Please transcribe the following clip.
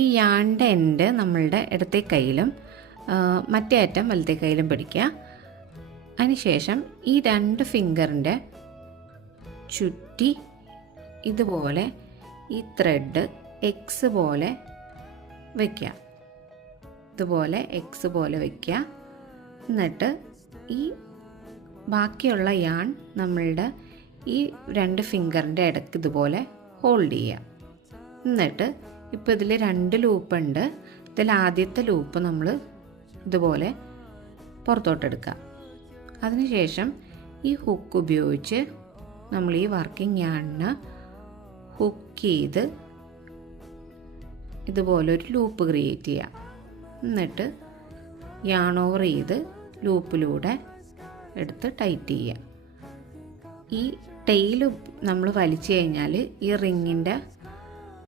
ഈ യാണിൻ്റെ എൻഡ് നമ്മളുടെ ഇടത്തെ കൈയിലും മറ്റേ അറ്റം വലത്തെ കൈയിലും പിടിക്കുക. അതിനുശേഷം ഈ 2 ഫിംഗറിൻ്റെ ചുറ്റി ഇതുപോലെ ഈ ത്രെഡ് എക്സ് പോലെ വയ്ക്കുക. ഇതുപോലെ എക്സ് പോലെ വയ്ക്കുക. എന്നിട്ട് ഈ ബാക്കിയുള്ള യാൺ നമ്മളുടെ ഈ 2 ഫിംഗറിൻ്റെ ഇടയ്ക്ക് ഇതുപോലെ ഹോൾഡ് ചെയ്യുക. എന്നിട്ട് ഇപ്പോൾ ഇതിൽ 2 ലൂപ്പുണ്ട്. ഇതിൽ ആദ്യത്തെ ലൂപ്പ് നമ്മൾ ഇതുപോലെ പുറത്തോട്ടെടുക്കുക. അതിനുശേഷം ഈ ഹുക്ക് ഉപയോഗിച്ച് നമ്മൾ ഈ വർക്കിംഗ് യാണിന് ഹുക്ക് ചെയ്ത് ഇതുപോലെ ഒരു ലൂപ്പ് ക്രിയേറ്റ് ചെയ്യുക. എന്നിട്ട് യാൺ ഓവർ ചെയ്ത് ലൂപ്പിലൂടെ എടുത്ത് ടൈറ്റ് ചെയ്യുക. ഈ ടെയിൽ നമ്മൾ വലിച്ചു കഴിഞ്ഞാൽ ഈ റിങ്ങിൻ്റെ